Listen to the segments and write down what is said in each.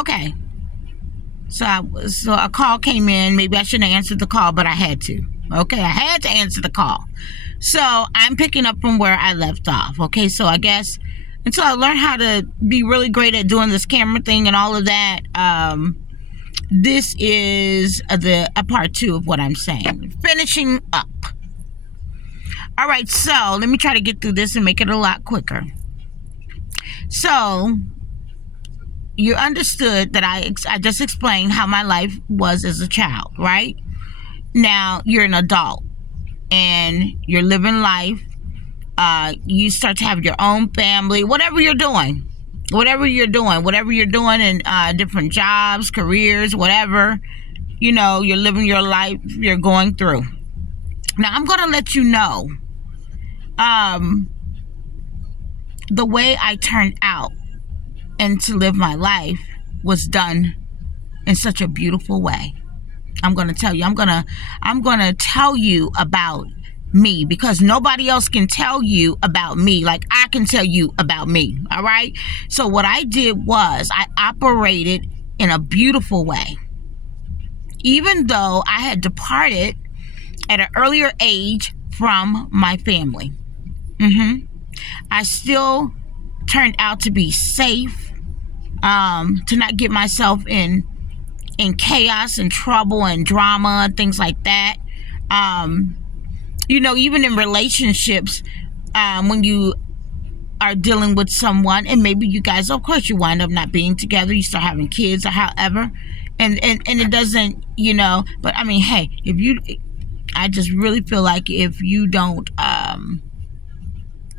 Okay. So a call came in. Maybe I shouldn't have answered the call, but I had to. Okay, I had to answer the call. So I'm picking up from where I left off. Okay, so I guess until I learned how to be really great at doing this camera thing and all of that, this is a part 2 of what I'm saying. Finishing up. All right, so let me try to get through this and make it a lot quicker. So you understood that I just explained how my life was as a child, right? Now you're an adult and you're living life. You start to have your own family, whatever you're doing in different jobs, careers, whatever, you're living your life, you're going through. Now I'm going to let you know, the way I turned out and to live my life was done in such a beautiful way. I'm going to tell you. I'm going to tell you about me, because nobody else can tell you about me like I can tell you about me. All right? So what I did was I operated in a beautiful way. Even though I had departed at an earlier age from my family. I still turned out to be safe, to not get myself in chaos and trouble and drama and things like that. Even in relationships, when you are dealing with someone, and maybe you guys, of course, you wind up not being together, you start having kids or however, and it doesn't, but I mean, hey, I just really feel like if you don't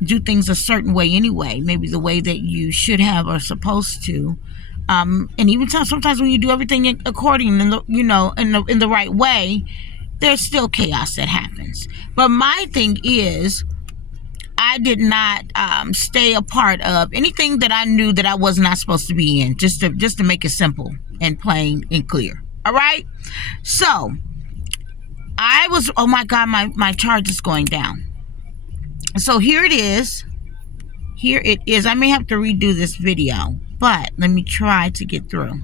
do things a certain way anyway, maybe the way that you should have or supposed to, and even sometimes when you do everything according in the right way, there's still chaos that happens. But my thing is, I did not stay a part of anything that I knew that I was not supposed to be in, just to make it simple and plain and clear. All right? So I was, oh my God, my charge is going down. So here it is. I may have to redo this video, but let me try to get through.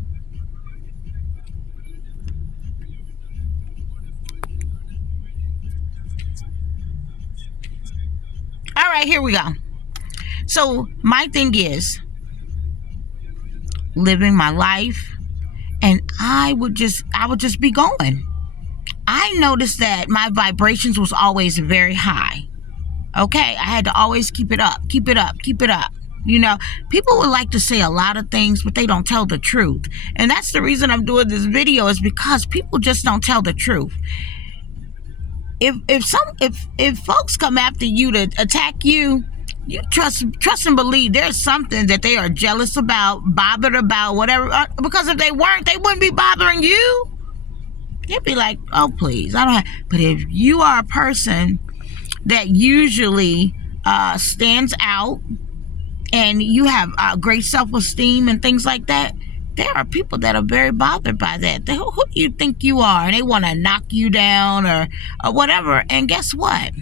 All right, here we go. So my thing is living my life, and I would just be going. I noticed that my vibrations was always very high. Okay, I had to always keep it up. People would like to say a lot of things, but they don't tell the truth. And that's the reason I'm doing this video, is because people just don't tell the truth. If folks come after you to attack you, you trust and believe there's something that they are jealous about, bothered about, whatever. Because if they weren't, they wouldn't be bothering you. They'd be like, oh, please, I don't have. But if you are a person that usually stands out and you have great self-esteem and things like that, there are people that are very bothered by that. Who do you think you are? And they want to knock you down or whatever. And guess what?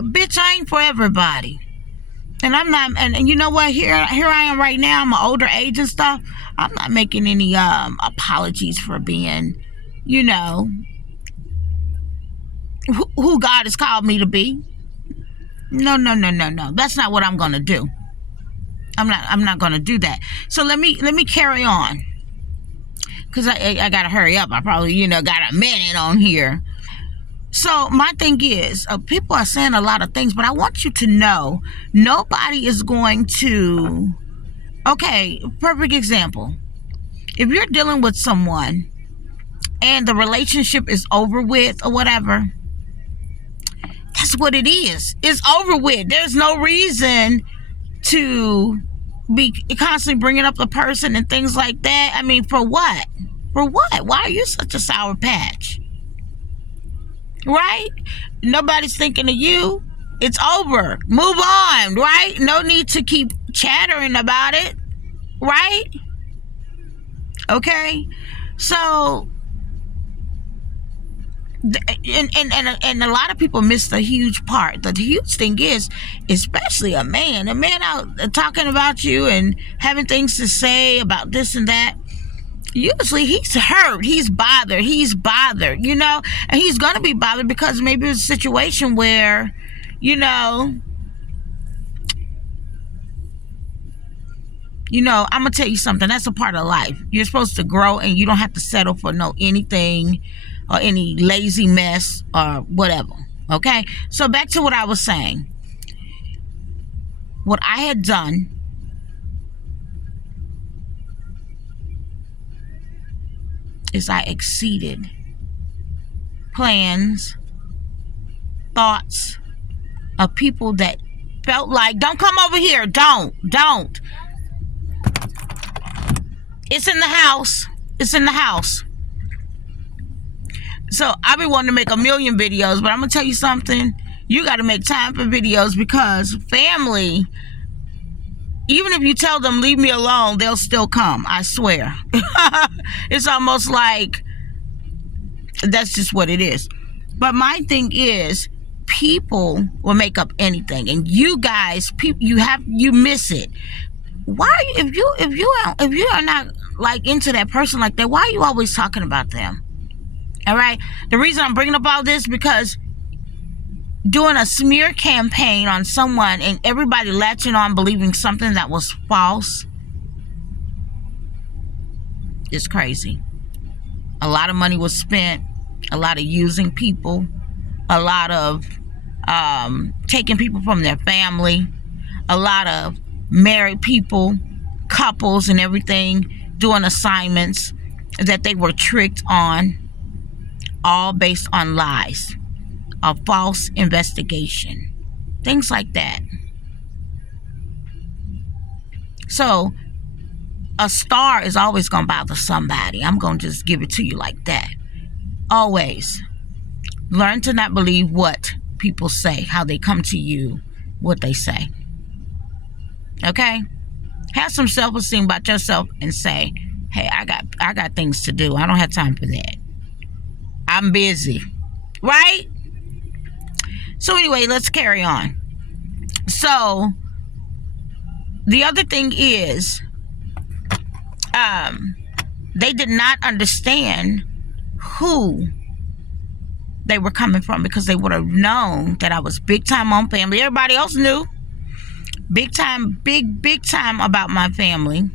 Bitch, I ain't for everybody. And I'm not, and you know what? Here I am right now. I'm an older age and stuff. I'm not making any apologies for being, who God has called me to be. No. That's not what I'm gonna do. I'm not gonna do that. So let me carry on, because I gotta hurry up. I probably got a minute on here. So my thing is, people are saying a lot of things, but I want you to know nobody is going to. Okay, perfect example. If you're dealing with someone and the relationship is over with or whatever, that's what it is. It's over with. There's no reason to be constantly bringing up the person and things like that. I mean, for what? For what? Why are you such a sour patch? Right? Nobody's thinking of you. It's over. Move on, right? No need to keep chattering about it, right? Okay? So and a lot of people miss the huge part. The huge thing is, especially a man out talking about you and having things to say about this and that. Usually he's hurt, he's bothered, you know, and he's gonna be bothered because maybe it's a situation where, you know, I'm gonna tell you something. That's a part of life. You're supposed to grow, and you don't have to settle for anything or any lazy mess or whatever. Okay, so back to what I was saying. What I had done is I exceeded plans, thoughts of people that felt like, don't come over here, don't. It's in the house. So I've been wanting to make a million videos, but I'm gonna tell you something. You got to make time for videos, because family, even if you tell them leave me alone, they'll still come. I swear. It's almost like that's just what it is. But my thing is, people will make up anything, and you guys, you miss it. Why, if you are not like into that person like that, why are you always talking about them? All right. The reason I'm bringing up all this, because doing a smear campaign on someone and everybody latching on believing something that was false is crazy. A lot of money was spent, a lot of using people, a lot of taking people from their family, a lot of married people, couples and everything, doing assignments that they were tricked on, all based on lies, a false investigation, things like that. So a star is always going to bother somebody. I'm going to just give it to you like that. Always. Learn to not believe what people say, how they come to you, what they say. Okay? Have some self-esteem about yourself and say, hey, I got things to do. I don't have time for that. I'm busy. Right? So anyway, let's carry on. So the other thing is, they did not understand who they were coming from, because they would have known that I was big time on family. Everybody else knew. Big time, big time about my family.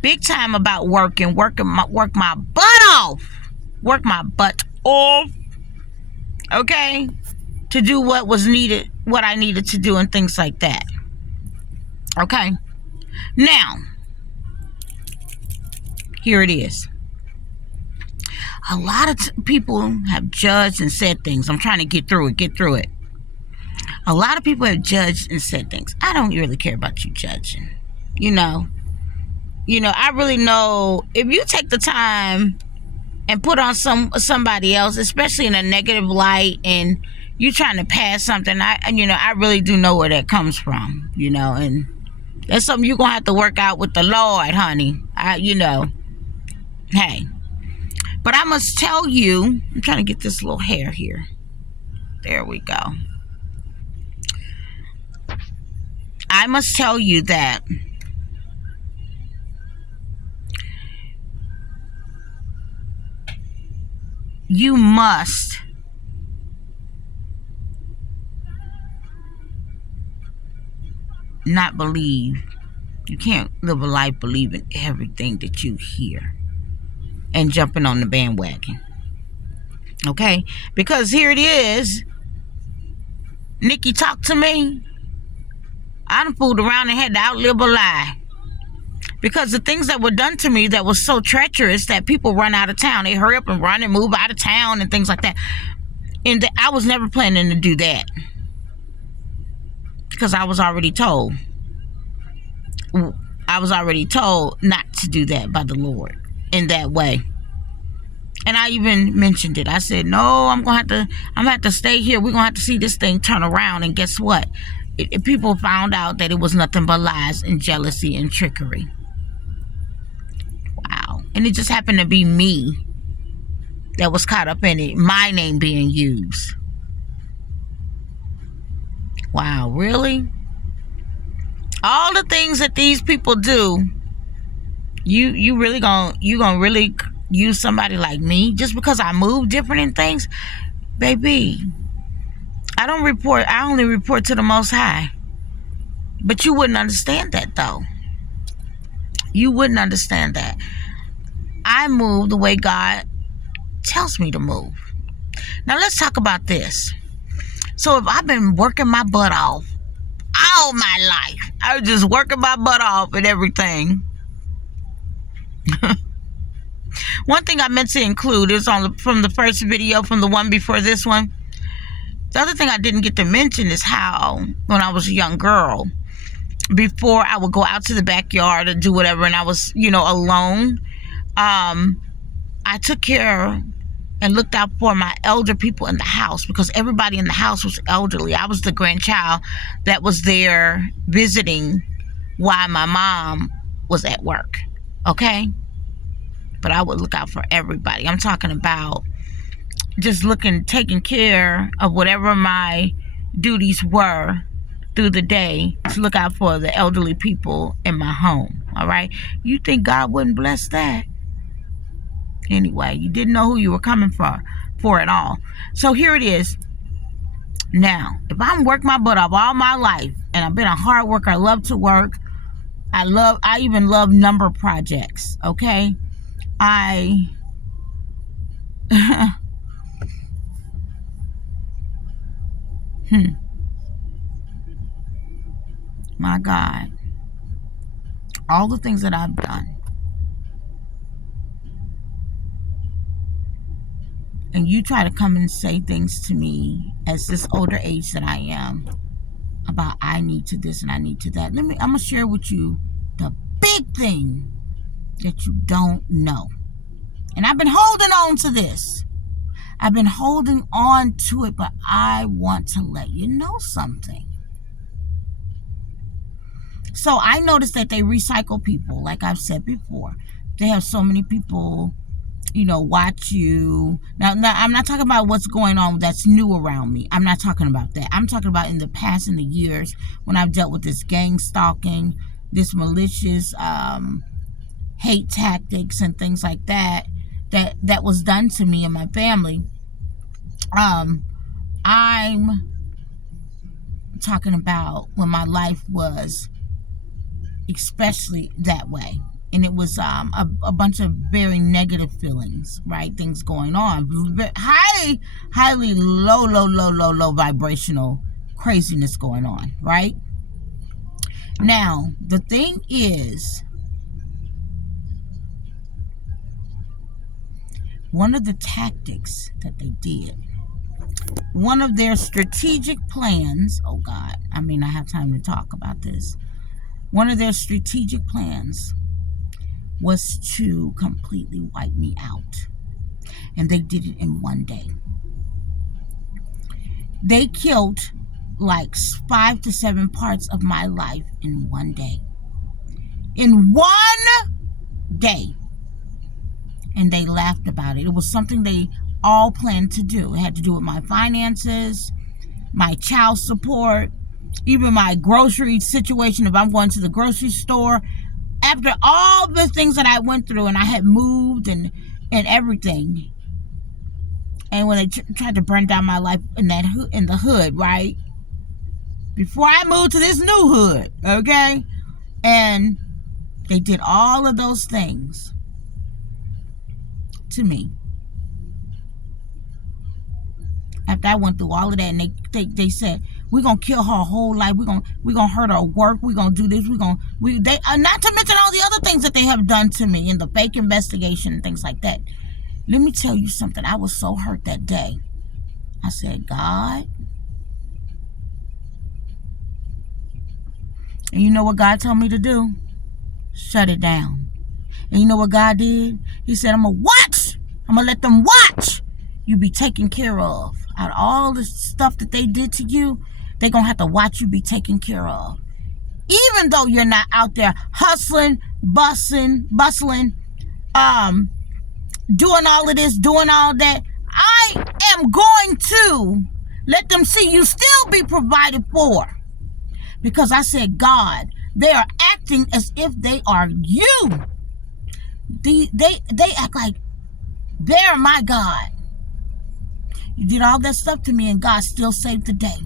Big time about work my butt off. Work my butt off. Okay? To do what was needed, what I needed to do, and things like that. Okay? Now, here it is. A lot of people have judged and said things. I'm trying to get through it. A lot of people have judged and said things. I don't really care about you judging. You know, I really know if you take the time and put on somebody else, especially in a negative light, and you trying to pass something, I really do know where that comes from, and that's something you're going to have to work out with the Lord, honey. Hey. But I must tell you, I'm trying to get this little hair here. There we go. I must tell you that you must not believe. You can't live a life believing everything that you hear and jumping on the bandwagon. Okay? Because here it is. Nikki, talk to me. I done fooled around and had to outlive a lie. Because the things that were done to me that was so treacherous that people run out of town. They hurry up and run and move out of town and things like that. And I was never planning to do that. Because I was already told. I was already told not to do that by the Lord in that way. And I even mentioned it. I said, no, I'm going to have to stay here. We're going to have to see this thing turn around. And guess what? People found out that it was nothing but lies and jealousy and trickery. Wow. And it just happened to be me that was caught up in it, my name being used. Wow, really? All the things that these people do, you really gonna really use somebody like me just because I move different in things? Baby, I only report to the Most High. But you wouldn't understand that, though. You wouldn't understand that. I move the way God tells me to move. Now let's talk about this. So if I've been working my butt off all my life, I was just working my butt off and everything. One thing I meant to include is from the first video, from the one before this one. The other thing I didn't get to mention is how when I was a young girl, before I would go out to the backyard or do whatever, and I was, alone, I took care and looked out for my elder people in the house, because everybody in the house was elderly. I was the grandchild that was there visiting while my mom was at work, okay? But I would look out for everybody. I'm talking about just taking care of whatever my duties were through the day, to look out for the elderly people in my home, all right? You think God wouldn't bless that? Anyway, you didn't know who you were coming for at all. So here it is. Now, if I'm working my butt off all my life, and I've been a hard worker, I love to work, I even love number projects, okay? My God, all the things that I've done, and you try to come and say things to me as this older age that I am about I need to this and I need to that. I'm gonna share with you the big thing that you don't know. And I've been holding on to this. I've been holding on to it, but I want to let you know something. So I noticed that they recycle people, like I've said before. They have so many people, watch you. Now, I'm not talking about what's going on that's new around me. I'm not talking about that. I'm talking about in the past, in the years, when I've dealt with this gang stalking, this malicious hate tactics and things like that was done to me and my family. I'm talking about when my life was especially that way, and it was a bunch of very negative feelings, right? Things going on, highly low vibrational craziness going on, right? Now the thing is, one of the tactics that they did, one of their strategic plans, oh God, I may not have time to talk about this. One of their strategic plans was to completely wipe me out. And they did it in one day. They killed like 5 to 7 parts of my life in one day. In one day. And they laughed about it. It was something they all planned to do. It had to do with my finances, my child support, even my grocery situation. If I'm going to the grocery store, after all the things that I went through, and I had moved and everything, and when they tried to burn down my life in the hood, right? Before I moved to this new hood, okay? And they did all of those things to me. After I went through all of that, and they said, we're gonna kill her whole life, we're gonna hurt her work, we're gonna do this, they not to mention all the other things that they have done to me in the fake investigation and things like that. Let me tell you something. I was so hurt that day. I said, God, and you know what God told me to do? Shut it down. And you know what God did? He said, I'm gonna let them watch you be taken care of. Out of all the stuff that they did to you, they're going to have to watch you be taken care of. Even though you're not out there hustling, bustling, doing all of this, doing all that. I am going to let them see you still be provided for. Because I said, God, they are acting as if they are you. They act like they're my God. You did all that stuff to me and God still saved the day.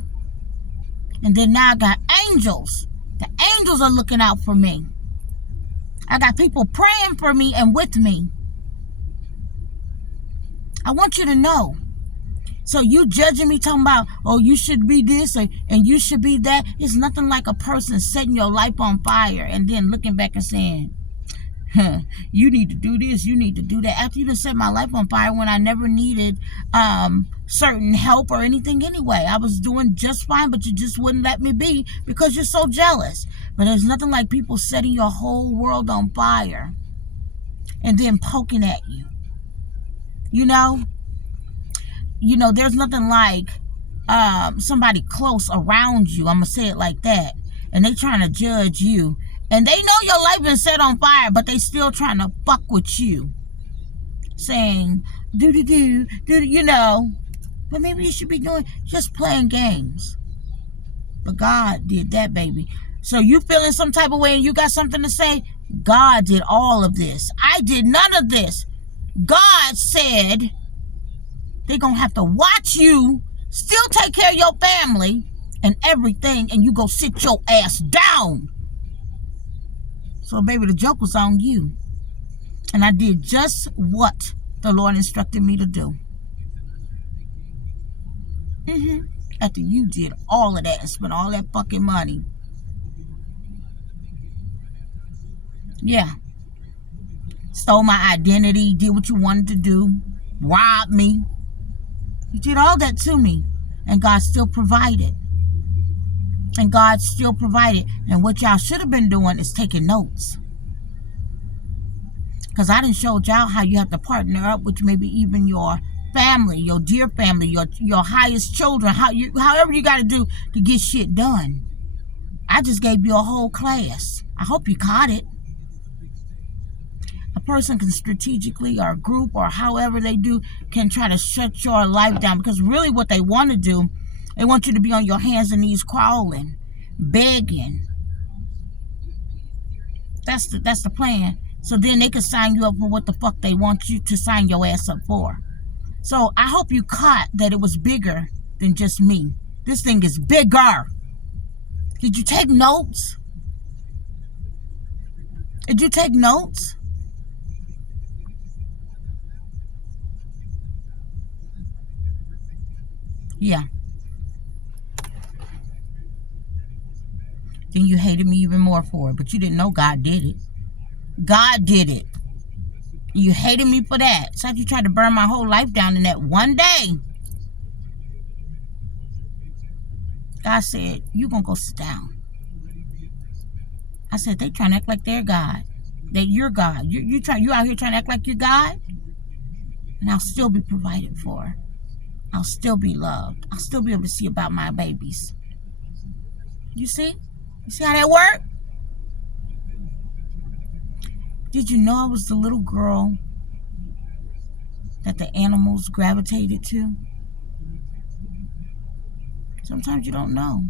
And then now I got angels. The angels are looking out for me. I got people praying for me and with me. I want you to know. So you judging me talking about, oh, you should be this and you should be that. It's nothing like a person setting your life on fire and then looking back and saying, you need to do this, you need to do that. After you done set my life on fire when I never needed certain help or anything anyway. I was doing just fine, but you just wouldn't let me be because you're so jealous. But there's nothing like people setting your whole world on fire and then poking at you. You know, there's nothing like somebody close around you. I'm going to say it like that. And they trying to judge you. And they know your life been set on fire, but they still trying to fuck with you. Saying, do, you know. But maybe you should be doing just playing games. But God did that, baby. So you feeling some type of way and you got something to say? God did all of this. I did none of this. God said they're going to have to watch you still take care of your family and everything, and you go sit your ass down. So, baby, the joke was on you. And I did just what the Lord instructed me to do. After you did all of that and spent all that fucking money. Yeah. Stole my identity, did what you wanted to do, robbed me. You did all that to me, and God still provided. And God still provided. And what y'all should have been doing is taking notes. Because I done showed y'all how you have to partner up with maybe even your family, your dear family, your highest children, however you got to do to get shit done. I just gave you a whole class. I hope you caught it. A person can strategically, or a group, or however they do, can try to shut your life down. Because really what they want to do, they want you to be on your hands and knees crawling, begging. That's the plan. So then they can sign you up for what the fuck they want you to sign your ass up for. So I hope you caught that it was bigger than just me. This thing is bigger. Did you take notes? Did you take notes? Yeah. Then you hated me even more for it. But you didn't know God did it. God did it. You hated me for that. It's like you tried to burn my whole life down in that one day. God said, you gonna go sit down. I said, they trying to act like they're God. That you're God. You out here trying to act like you're God? And I'll still be provided for. I'll still be loved. I'll still be able to see about my babies. You see? You see how that worked? Did you know I was the little girl that the animals gravitated to? Sometimes you don't know.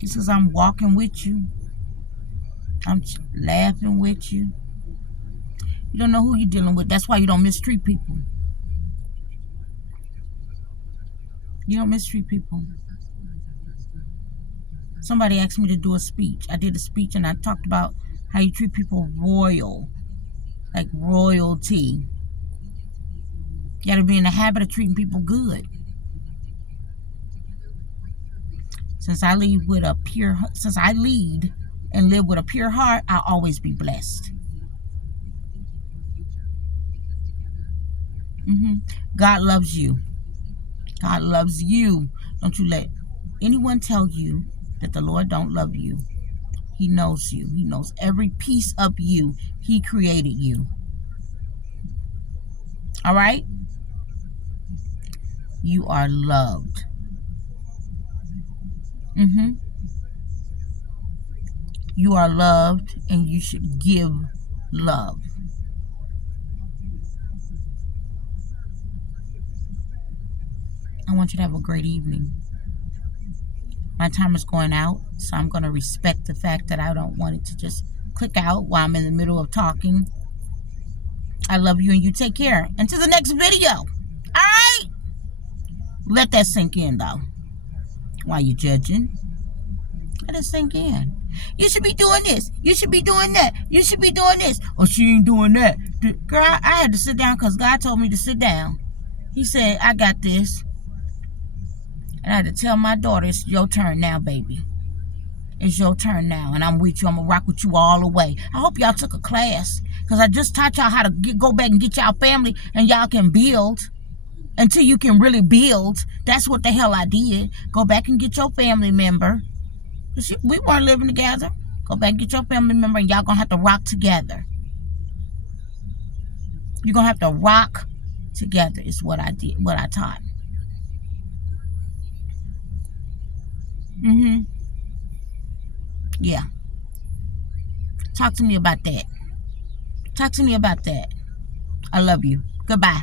He says, I'm walking with you. I'm laughing with you. You don't know who you're dealing with. That's why you don't mistreat people. You don't mistreat people. Somebody asked me to do a speech. I did a speech and I talked about how you treat people royal. Like royalty. You gotta be in the habit of treating people good. Since I lead and live with a pure heart, I'll always be blessed. God loves you. God loves you. Don't you let anyone tell you that the Lord don't love you. He knows you. He knows every piece of you. He created you. All right? You are loved. You are loved, and you should give love. I want you to have a great evening. My time is going out, so I'm going to respect the fact that I don't want it to just click out while I'm in the middle of talking. I love you, and you take care. Until the next video. All right? Let that sink in, though. While you're judging, let it sink in. You should be doing this. You should be doing that. You should be doing this. Oh, she ain't doing that. Girl, I had to sit down because God told me to sit down. He said, I got this. And I had to tell my daughter, it's your turn now, baby. It's your turn now. And I'm with you. I'm going to rock with you all the way. I hope y'all took a class. Because I just taught y'all how to go back and get y'all family. And y'all can build. Until you can really build. That's what the hell I did. Go back and get your family member. We weren't living together. Go back and get your family member. And y'all going to have to rock together. You're going to have to rock together is what I did. What I taught. Yeah. Talk to me about that. Talk to me about that. I love you. Goodbye.